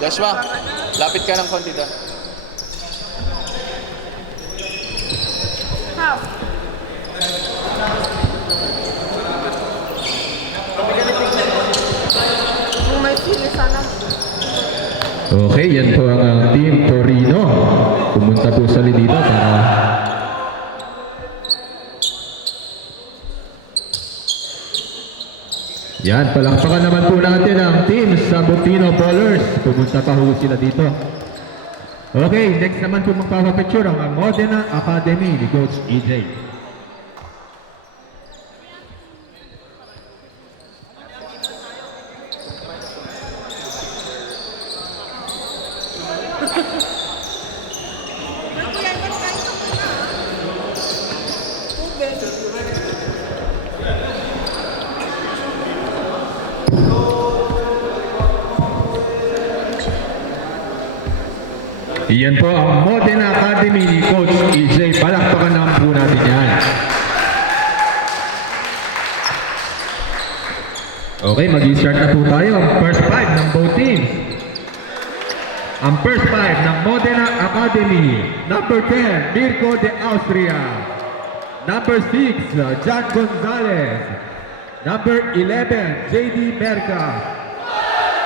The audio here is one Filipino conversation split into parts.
Joshua, lapit ka ng konti doon. Kung may sili sana. Okay, yan po ang Team Torino. Pumunta po sa dito para yan, palakpakan naman po natin ang Team Sabotino Bowlers. Pumunta pa ho sila dito. Okay, next naman po magpapapicture ang Modena Academy ni Coach EJ. Iyan po ang Modena Academy ni Coach EJ. Palakpakan naman po natin yan. Okay, mag-start na po tayo. First five ng both teams. Ang first five ng Modena Academy. Number 10, Mirko de Austria. Number 6, John Gonzalez. Number 11, JD Merca.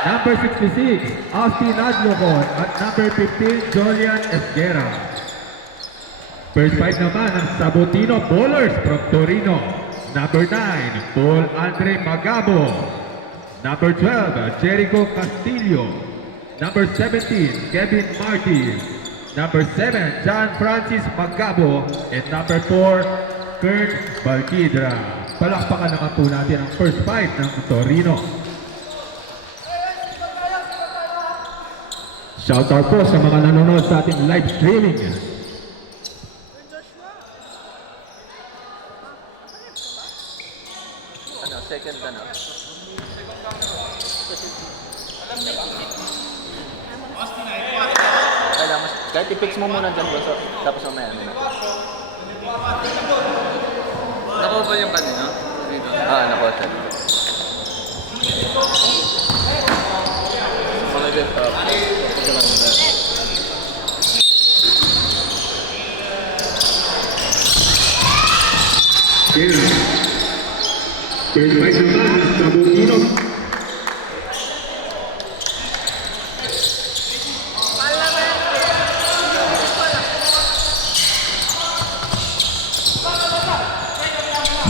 Number 66, Austin Adlocon. At number 15, Jolian Esguera. First fight naman ng Sabotino Bowlers from Torino. Number 9, Paul Andre Magabo. Number 12, Jericho Castillo. Number 17, Kevin Martin. Number 7, John Francis Magabo. And number 4, Kurt Balquidra. Palakpakan naman po natin ang first fight ng Torino. Shoutout po sa mga nanonood sa ating live streaming. Ano, second ano? Kailangan mas, kahit i-fix mo muna dyan, boss. Tapos mamaya, ano na. Nakuha ba yung kanina? Dito. Nakuha siya. Mga good, First fight naman ng Sabotino.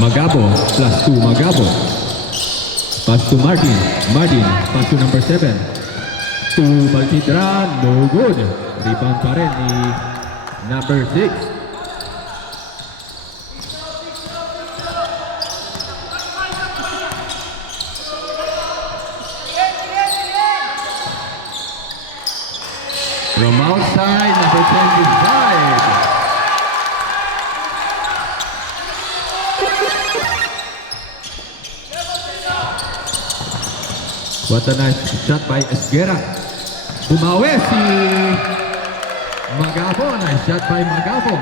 Magabo, plus 2 Magabo. Pass to Martin. Martin, pass to number 7. To Balquidra, no good. Rebound pa rin ni number 6. From outside, number 25. What a nice shot by Esguera. Bumawi si Magabo. Nice shot by Magabo.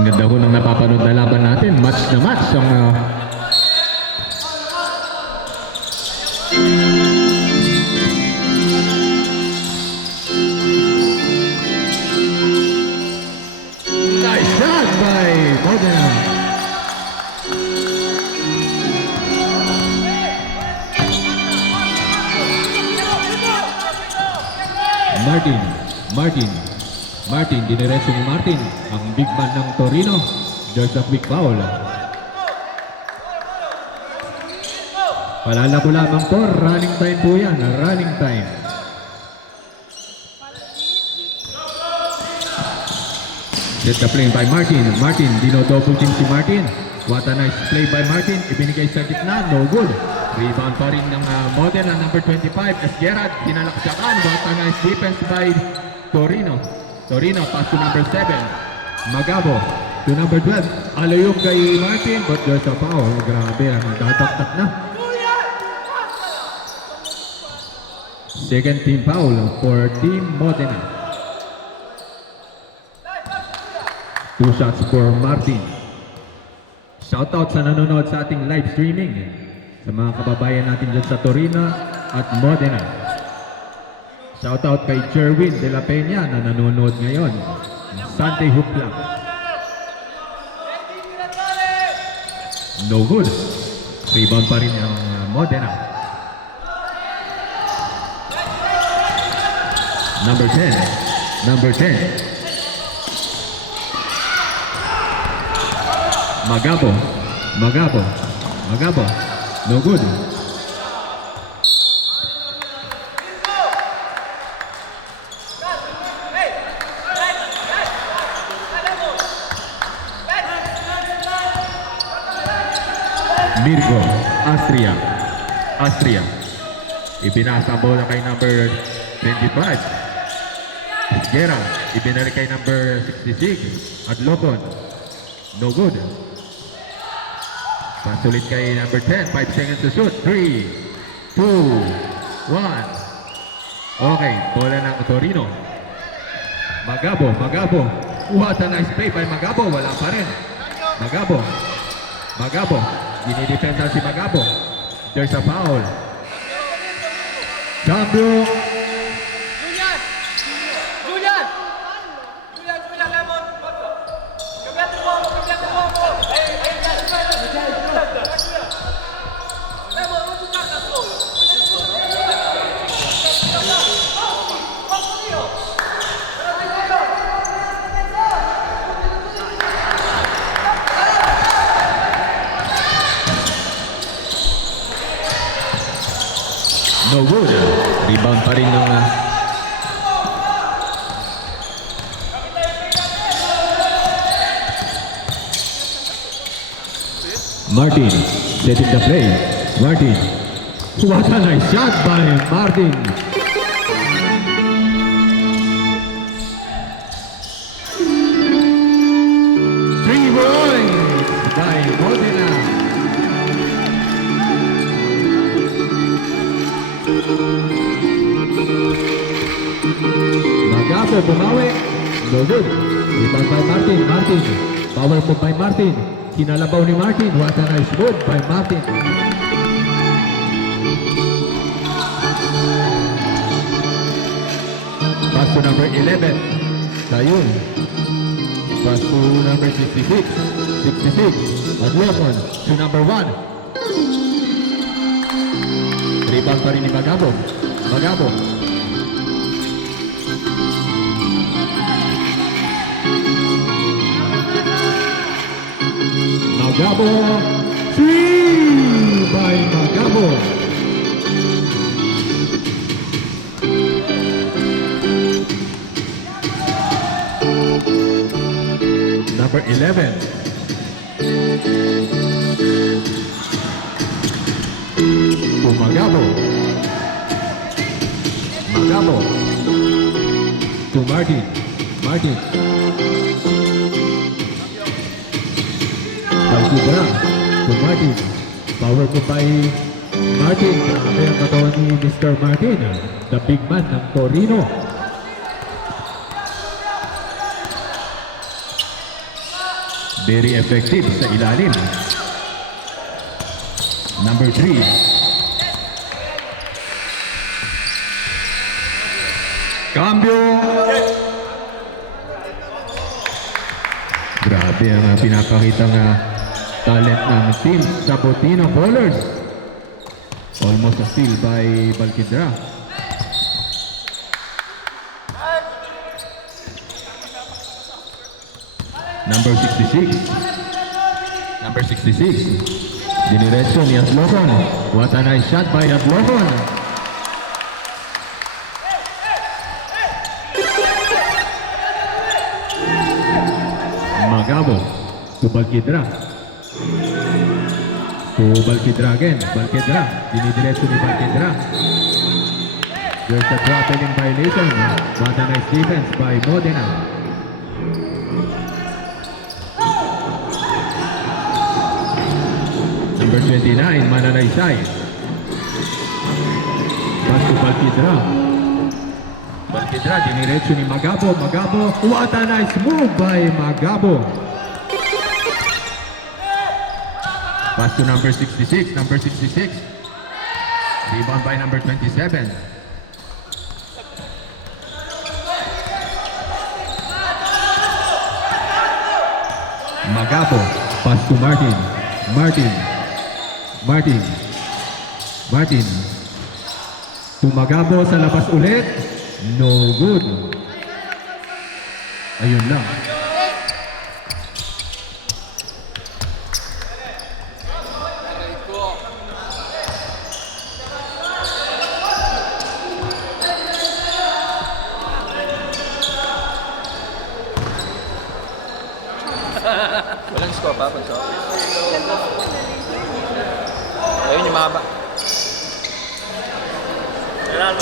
Ang ganda ko nang napapanood na laban natin. Match na match ang nice shot by Modena. Martin, dinereso ni Martin, ang big man ng Torino. There's a quick foul. Palala ko lamang po, running time po yan, running time. Set the play by Martin. Dino-double team si Martin. What a nice play by Martin. Ibinigay sa gitna, no good. Rebound pa rin ng Modena, number 25, Esguera. Tinalaksakan. What a nice defense by Torino. Torino, pass to number 7. Magabo to number 12. Alayok kay Martin, but there's a foul. Grabe, dadaktak na. Second team foul for Team Modena. 2 shots for Martin. Shoutout sa nanonood sa ating live streaming. Sa mga kababayan natin dyan sa Torino at Modena. Shoutout kay Jerwin de la Peña na nanonood ngayon. Sunday Hoop Club. No good. Rebound pa rin ang Modena. Number 10. Number 10. Magabo. Magabo. Magabo. No good. Mirko. Astria. Astria. Ibinasa ang bola kay number 25. Gera. Ibinalik kay number 66. Adlocon. No good. Pasulit kay number 10. 5 seconds to shoot. 3, 2, 1. Okay, bola ng Torino. Magabo, Magabo. What a nice play by Magabo. Wala pa rin. Magabo. Magabo. Dinidepensa si Magabo. There's a foul. Cambio. No good. Rebound pa rin ng Martin setting the play. Martin. What a nice shot by Martin. Three points by Modena. Magabo bumawi. No good. Rebound by Martin. Martin. Power move by Martin. Kinalabaw ni Martin. What a nice move by Martin. Pass to number 11. Sayun. Pass to number 66. 66. Adlocon to number 1. Rebound pa rin ni Magabo. Magabo. Magabo. 3 by Magabo. Number 11. To Magabo. Magabo. To Martin. Martin. Balkidra. To Martin. Power move by Martin. Grabe ang katawan ni Mr. Martin. The big man ng Torino. Very effective sa ilalim. Number 3. Cambio. Grabe ang pinapakitang talent ng team Sabotino Bowlers. Almost a steal by Balkidra. Number 66. Number 66. Diniretso ni Adlocon. What a nice shot by Adlocon. Magabo. To Balkidra. To Balkidra again. Balkidra. Dinidiretso ni Balkidra. There's a dropping violation. What a nice defense by Modena. Number 29, Mananaysay. Pass to Balquidra. Balquidra, diniretso ni Magabo. Magabo, what a nice move by Magabo. Pass to number 66, number 66. Rebound by number 27. Magabo, pass to Martin. Martin. Tumagabo sa labas ulit. No good. Ayun lang. Walang scope ha, pag scope. Ayun yung mahaba. Ayun.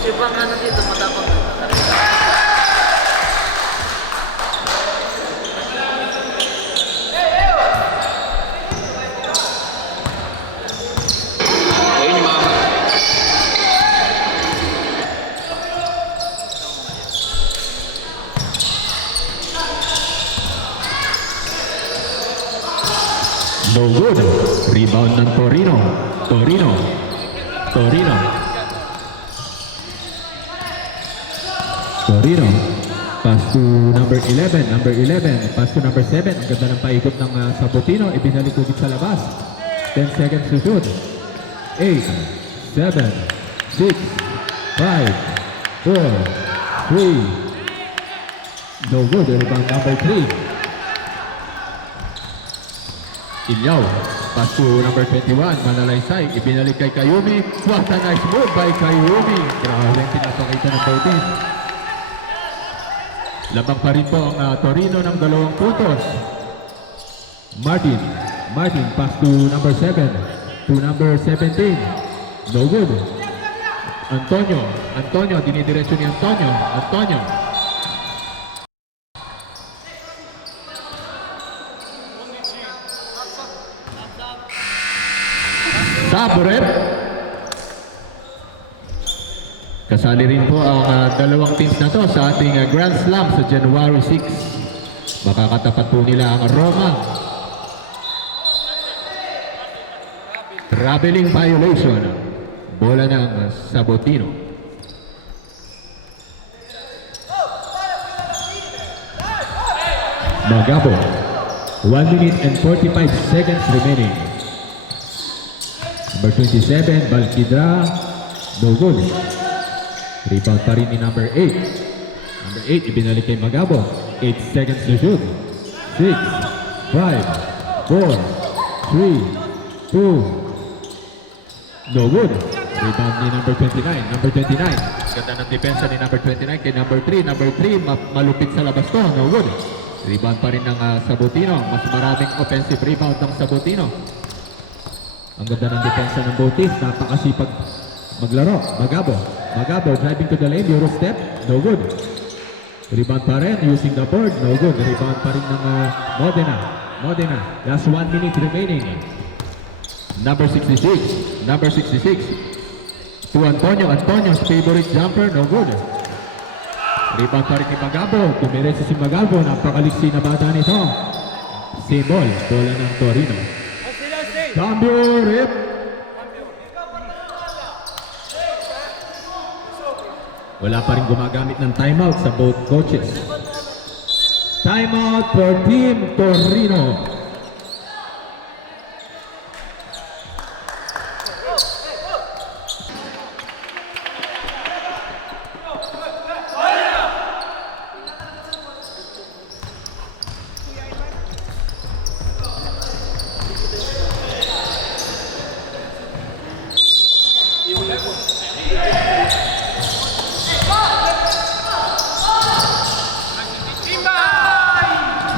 Siya nga na dito, matapang. Ayun yung mahaba. No good. Rebound ng Torino. Pass to number 11. Pass to number 7. Ang ganda ng paikot ng Sabotino. Ibinalik ulit sa labas. 10 seconds to shoot. 8, 7, 6, 5, 4, 3. No good. Rebound number 3. Ilyaw, pass to number 21, Manalaysay, ibinalik kay Kayumi. What a nice move by Kayumi. Grabe ang pinapakita ng Pautin. Labang pa rin po ang Torino ng 2 puntos. Martin, pass to number 7, to number 17. No good. Antonio, dinidiretso ni Antonio. Saboret. Kasali rin po ang dalawang teams na to sa ating Grand Slam sa January 6. Makakatapat po nila ang Roma. Traveling violation. Bola ng Sabotino. Magabo. 1 minute and 45 seconds remaining. Number 27, Balquidra, no good. Rebound pa rin ni number 8. Number 8, ibinalik kay Magabo. 8 seconds to shoot. 6, 5, 4, 3, 2. No good. Rebound ni number 29. Number 29. Ganda ng depensa ni number 29 kay number 3. Number 3, malupit sa labas to. No good. Rebound pa rin ng Sabotino. Mas maraming offensive rebound ng Sabotino. Ang ganda ng depensa ng both teams. Napakasipag maglaro. Magabo, driving to the lane. Euro step. No good. Rebound pa rin. Using the board. No good. Rebound pa rin ng Modena. Last 1 minute remaining. Number 66. To Antonio's favorite jumper. No good. Rebound pa rin ni Magabo. Tumiretso si Magabo. Napakaliksi na bata nito. Same ball. Bola ng Torino. Cambio, rip. Wala pa rin gumagamit ng timeout sa both coaches. Timeout for Team Torino.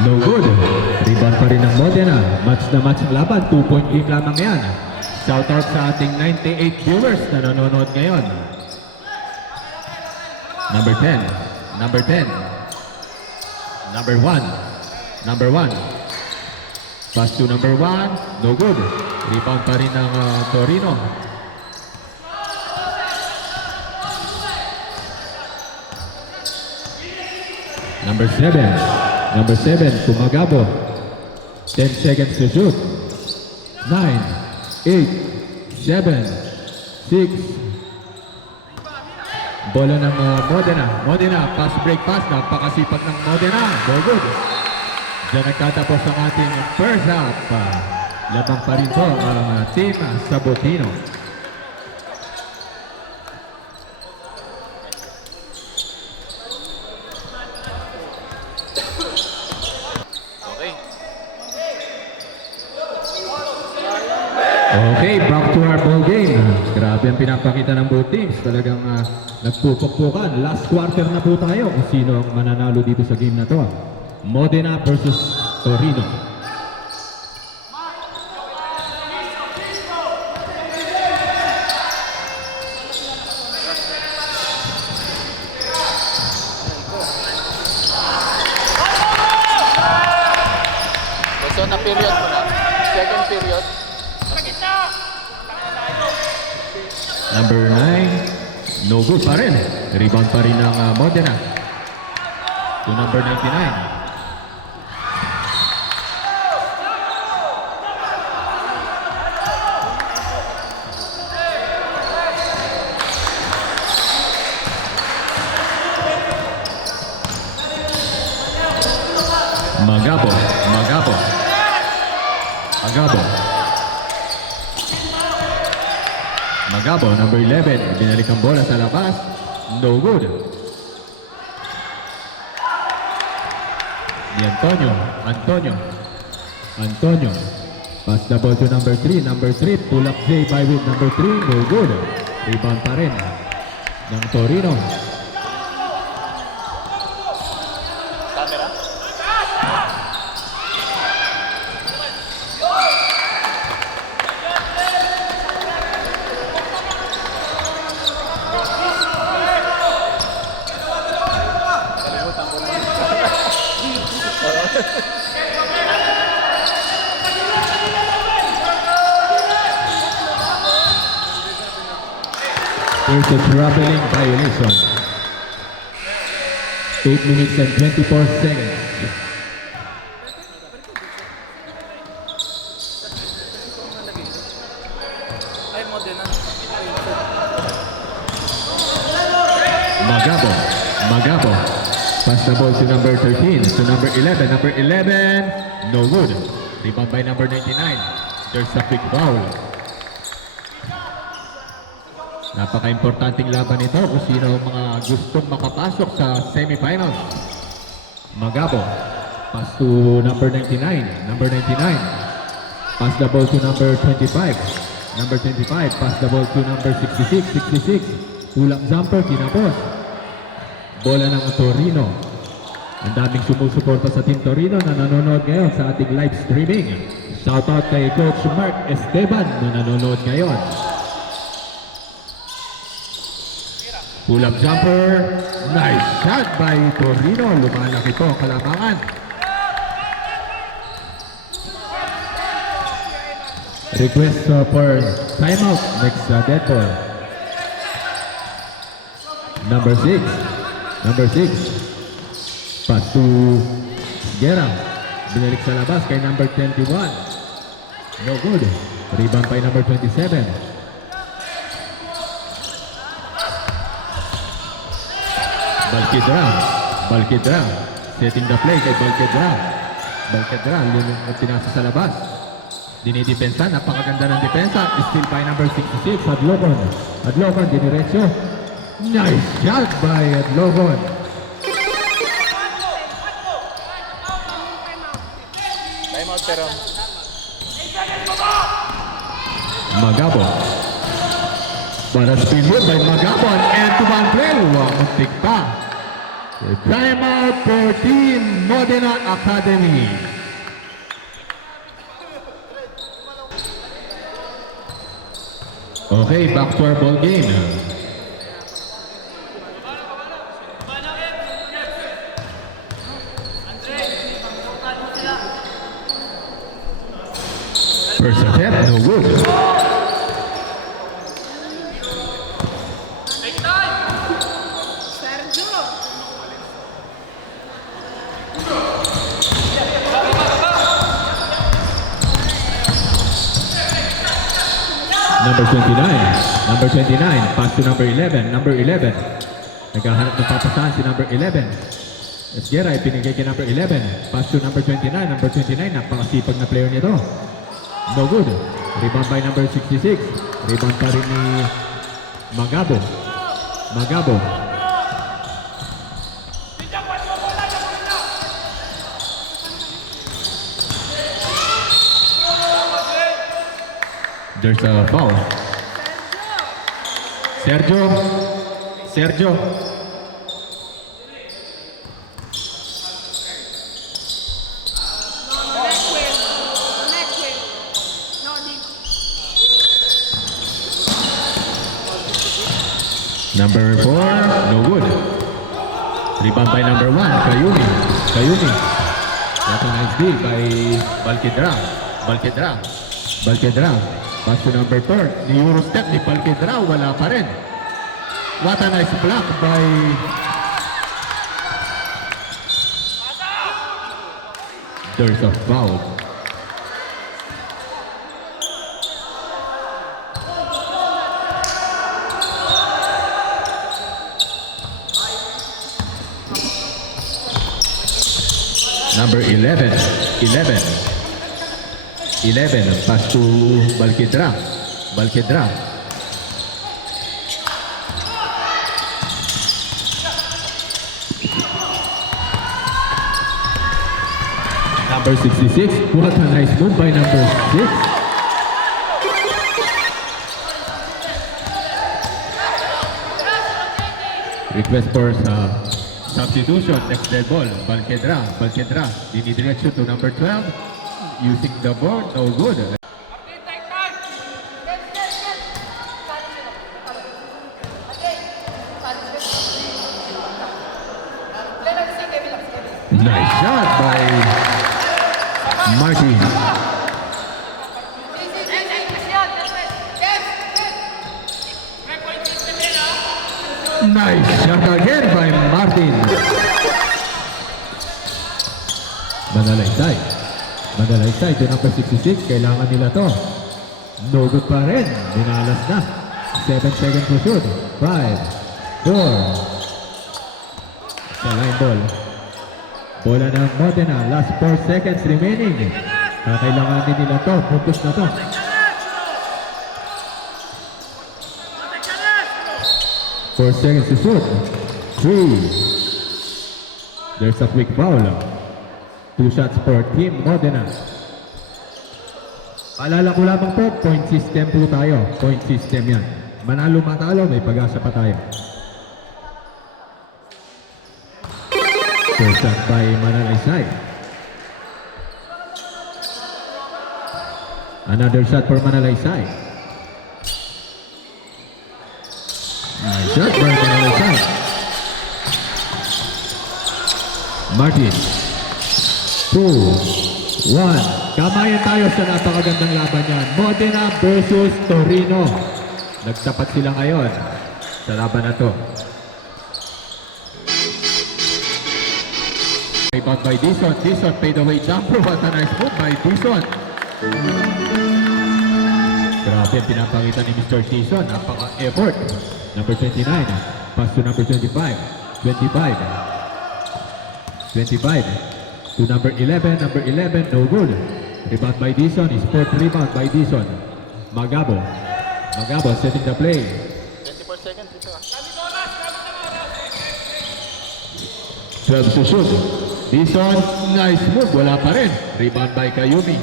No good. Rebound pa rin ng Modena. Match na match ang laban. 2-point game lamang yan. Shoutout sa ating 98 viewers na nanonood ngayon. Number 10. Number 10. Number 1. Number 1. Pass to number 1. No good. Rebound pa rin ng Torino. Number 7. Number 7. Kumagabo. 10 seconds to shoot. 9, 8, 7, 6. Bola ng Modena. Modena, pass break pass. Napakasipag ng Modena. No good. Diyan nagtatapos ang ating first half. Labang pa rin po ang team Sabotino. Okay. Okay, back to our ball game. Grabe ang pinapakita ng both teams. Talagang nagpupukpukan. Last quarter na po tayo kung sino ang mananalo dito sa game na to. Modena versus Torino. So, na period mo na. Second period. Number 9, no good pa rin. Rebound pa rin ng Modena. To number 99. Magabo. Magabo, number 11. Binalik ang bola sa labas. No good. Ni Antonio. Pass the ball to number 3. Number 3, pull up J by with number 3. No good. Rebound pa rin ng Torino. Camera. There's a traveling violation. 8 minutes and 24 seconds. Ay, Modena. Magabo. Pass the ball to number 13. To number 11. Number 11. No good. Rebound by number 99. There's a quick foul. Napaka-importanting laban ito kung sino ang mga gustong makapasok sa semifinals. Magabo. Pass to number 99. Number 99. Pass the ball to number 25. Number 25. Pass the ball to number 66. 66. Tulang jumper. Tinapos. Bola ng Torino. Ang daming sumusuporta sa Team Torino na nanonood ngayon sa ating live streaming. Shoutout kay Coach Mark Esteban na nanonood ngayon. Pull-up jumper. Nice shot by Torino. Lumalaki po ang kalamangan. Request for timeout. Next dead ball. Number 6. Pass to Guerra. Binalik sa labas kay number 21. No good. Rebound by number 27. Balquedra. Setting the play kay Balquedra, pinasa sa labas. Dinidepensa, napakaganda ng depensa. Still by number 66, Adlocon, diniretso. Nice shot by Adlocon. Time out pero. Magabo. Para spin move by Magabo and to one play. Muntik pa. Time out for Team Modena Academy. Okay, back to our ball game. First attempt, no good. Sergio! Number 29, pass to number 11, naghahanap ng papasahan si number 11. Esguera, ipinigay kay number 11, pass to number 29, napakasipag na player nito. No good. Rebound by number 66, rebound pa rin ni Magabo. There's a foul. Sergio. Number 4, no good. Rebound by number 1, Kayumi. That's a nice deal by Balquedra. Pass to number 4, ni Eurostep ni Balquedra, wala pa rin. What a nice block by there's a foul. Number 11, pass to Balquedra. Number 66, what a nice move by number 6. Request for substitution, next dead ball, Balquedra, dinidiretso to number 12, using the board, no good. Nice shot by Martin. Nice shot again by Martin. Manalaysay to number 66. Kailangan nila to. No good pa rin. Dinalas na. 7 seconds to shoot. 5, 4. Sa line ball. Bola ng Modena. Last 4 seconds remaining. Kakailanganin nila to. Puntos na to. 4 seconds to shoot. 3. There's a quick foul. 2 shots for Team Modena. Paalala ko lamang po, point system po tayo. Point system yan. Manalo matalo, may pag-asa pa tayo. First shot by Manalaysay. Another shot for Manalaysay. Nice shot by Manalaysay. Martin. 2, 1. Kamayan tayo sa napakagandang laban yan. Modena versus Torino. Nagtapat sila ngayon sa laban na to. Rebound by Dison. Dison fade away jumper. What a nice move by Dison. Grabe ang pinapangitan ni Mr. Dison. Napaka-effort. Number 29. Pass to number 25. 25. To number 11, no good. Rebound by Dison, is fourth rebound by Dison. Magabo setting the play. 24 seconds dito. 12 to shoot. Dison, nice move, wala pa rin. Rebound by Kayumi.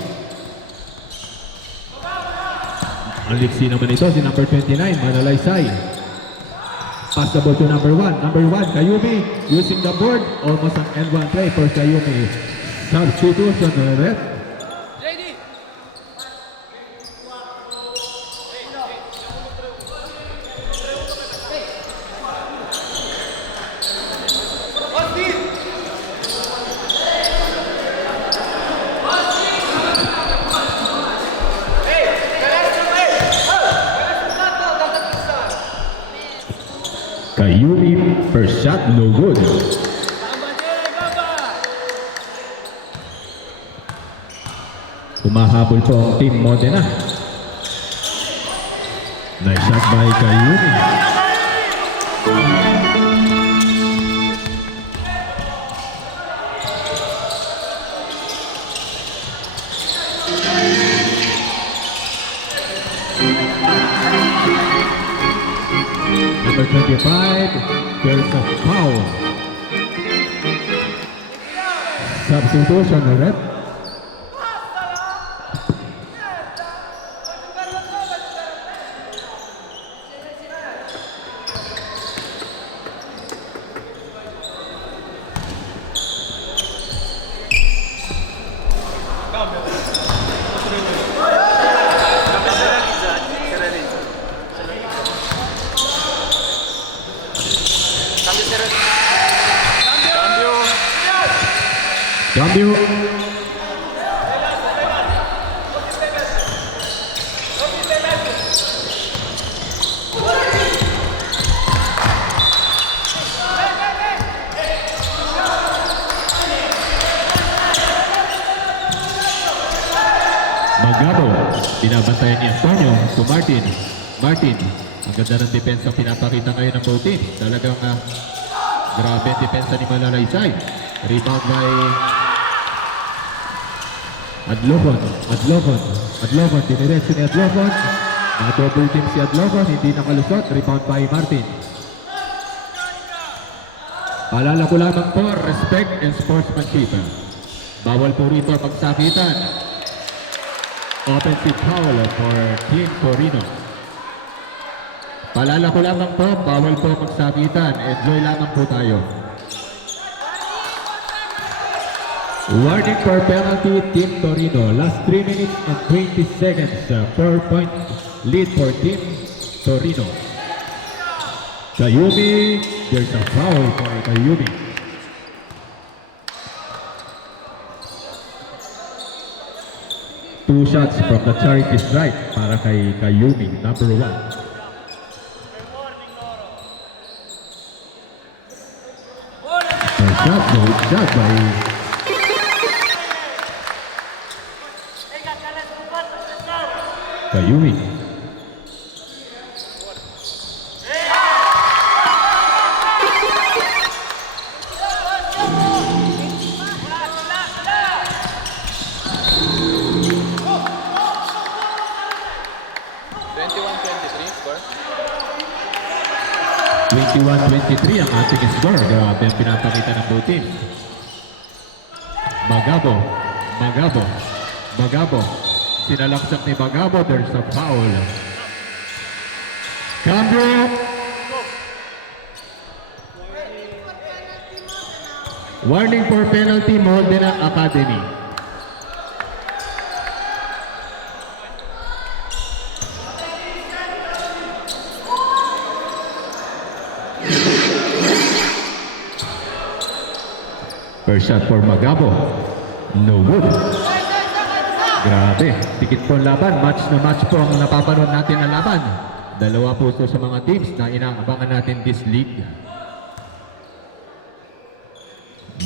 Ang liksi naman ito, si number 29, Manalaysay. Pass the ball to number 1. Number 1, Kayumi using the board. Almost an N1 play for Kayumi. Substitution on the left. Kayumi, first shot, no good. Humahabol po ang Team Modena. Nice shot by Kayumi. Number 25, there's a foul. Substitution, red. Cambio. Magabo, binabantayan ni Antonio to Martin. Martin, ang ganda ng depensa pinapakita ngayon ng both teams. Talagang grabe ang depensa ni Manalaysay. Rebound by Adlocon, diniretso ni Adlocon. Na-double team si Adlocon, hindi nakalusot. Rebound by Martin. Paalala ko lamang po, respect and sportsmanship. Bawal po rito magsakitan. Offensive foul for Team Torino. Paalala ko lamang po, bawal po magsakitan. Enjoy lamang po tayo. Warning for penalty, Team Torino. Last 3 minutes and 20 seconds. 4-point lead for Team Torino. Kayumi, there's a foul for Kayumi. Two shots from the charity stripe para kay Kayumi, number 1. First shot by Kayumi. Score? 21-23 ang ating score. Grabe ang pinapakita ng both teams. Magabo. Sinalaksak ni Magabo. There's a foul. Cambio. Warning for penalty, Modena Academy. First shot for Magabo. No good. Grabe. Tikit po ang laban. Match na match po ang napapanood natin ang laban. Dalawa po ito sa mga teams na inaabangan natin this league.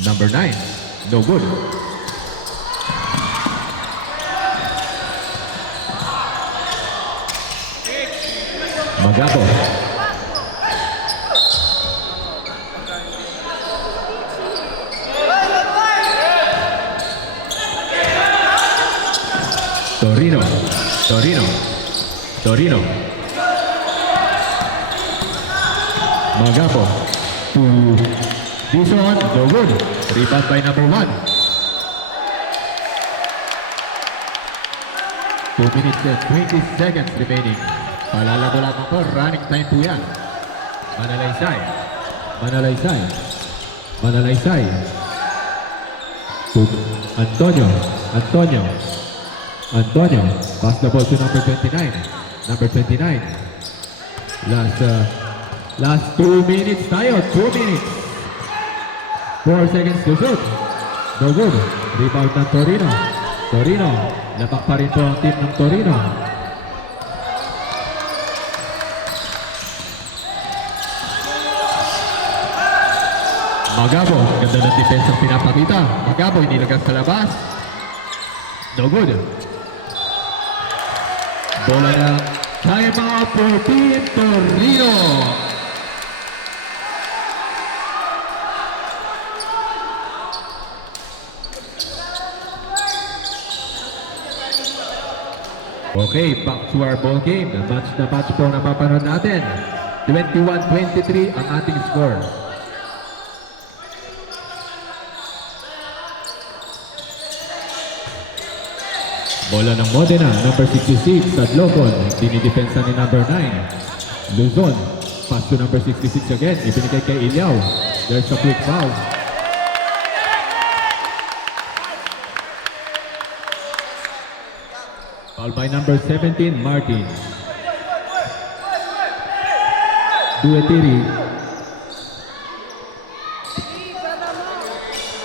Number 9. No good. Magabo. Torino. Magabo to this one, no good. Rebound by number 1. 2 minutes and 20 seconds remaining. Paalala ko lamang po, running time po yan. Manalaysay. To Antonio, pass the ball to number 29. Last 2 minutes tayo, 2 minutes. 4 seconds to shoot. No good. Rebound ng Torino. Lapak pa rin po ang team ng Torino. Magabo, ganda ng defense ang pinapakita. Magabo, inilagas sa labas. No good. Bola na time out for Team Torino. Okay, back to our ball game. Match na match po na mapanood natin. 21-23 ang ating score. Bola ng Modena, number 66, Sadlocon. Dinidepensa ni number 9, Luzon. Pass to number 66 again. Ibinigay kay Ilyaw. There's a quick foul. Foul by number 17, Martin. Duetiri.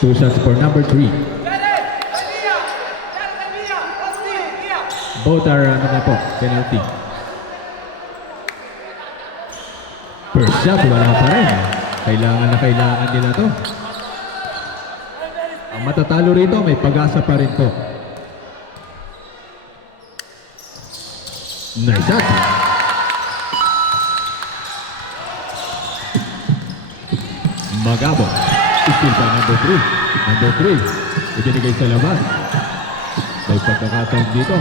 2 shots for number 3. Both are penalty. First shot, wala pa rin. Kailangan nila to. Ang matatalo rito, may pag-asa pa rin to. Nice shot. Magabo. Still by number 3. Number 3. Ibinigay sa labas. May pagkakataon dito.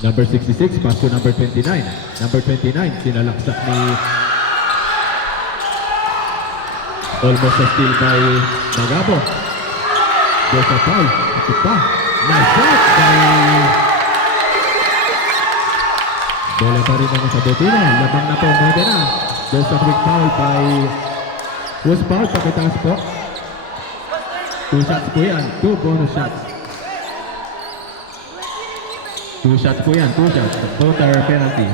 Number 66, pass to number 29. Number 29, sinalaksak ni... Almost a steal by Magabo. There's a foul. Ito pa. Nice shot by... Bola pa rin naman sa Betina. Labang na po ang Modena. There's a quick foul by... Who's foul? Pagkataas po. 2 shots po yan. 2 bonus shots. 2 shots po yan, 2 shots. Both are penalty.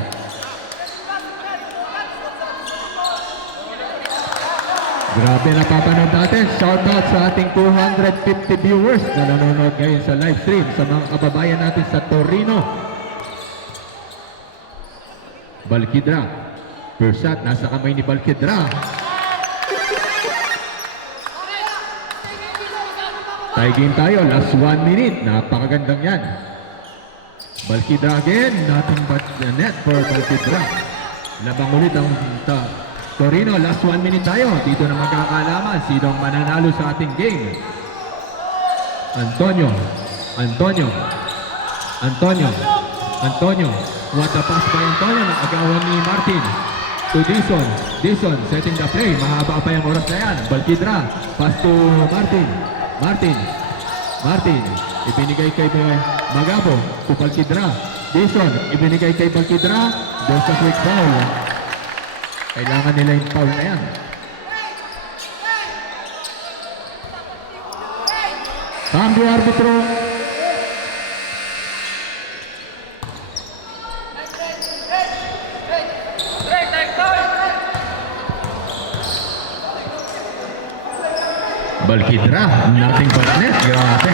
Grabe napapanood natin. Shoutout sa ating 250 viewers na nanonood ngayon sa live stream. Sa mga kababayan natin sa Torino. Balquidra. First shot, nasa kamay ni Balquidra. Tie game tayo, last 1 minute. Napakagandang yan. Balquidra again, nothing but the net for Balquidra. Labang ulit ang Torino, last 1 minute tayo. Dito na magkakalaman sino ang mananalo sa ating game. Antonio. What a pass by Antonio, nakagawan ni Martin. To Dison. Dison setting the play. Mahaba pa yung oras na yan. Balquidra, pass to Martin. Ibinigay kay Magabo to Balquidra. Dison, ibinigay kay Balquidra. There's a quick foul. Kailangan nila yung foul na yan. Cambio arbitro. Balquidra, nothing but net. Grabe.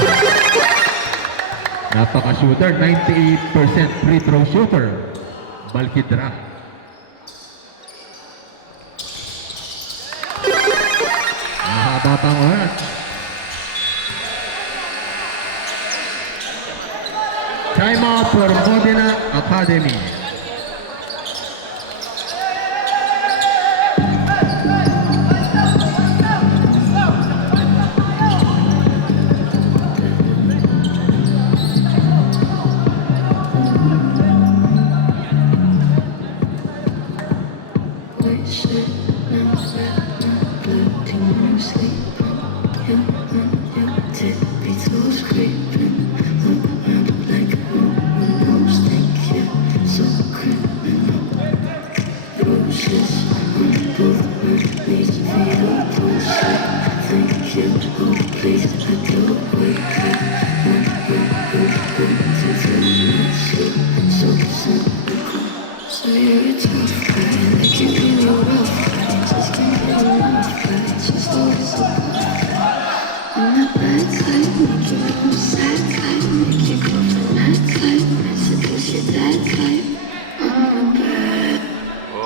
Napaka-shooter, 98% free throw shooter. Balquidra. Mahaba pang oras. Time out for Modena Academy.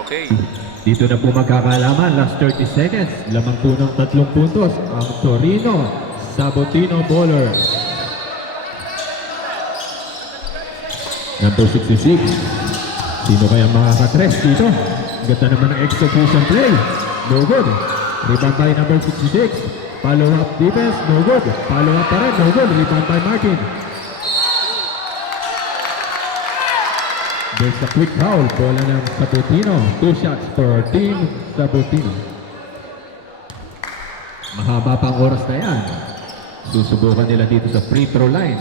Okay. Dito na po magkakalaman, last 30 seconds. Lamang po ng 3 puntos ang Torino Sabotino Bowlers. Number 66. Sino kaya makakatres dito? Ganda naman ng execution play. No good. Rebound by number 66. Follow up defense. No good. Follow up pa rin. No good. Rebound by Martin. There's a quick foul. Bola ng Sabotino. 2 shots for Team Sabotino. Mahaba pang oras na yan. Susubukan nila dito sa free throw line.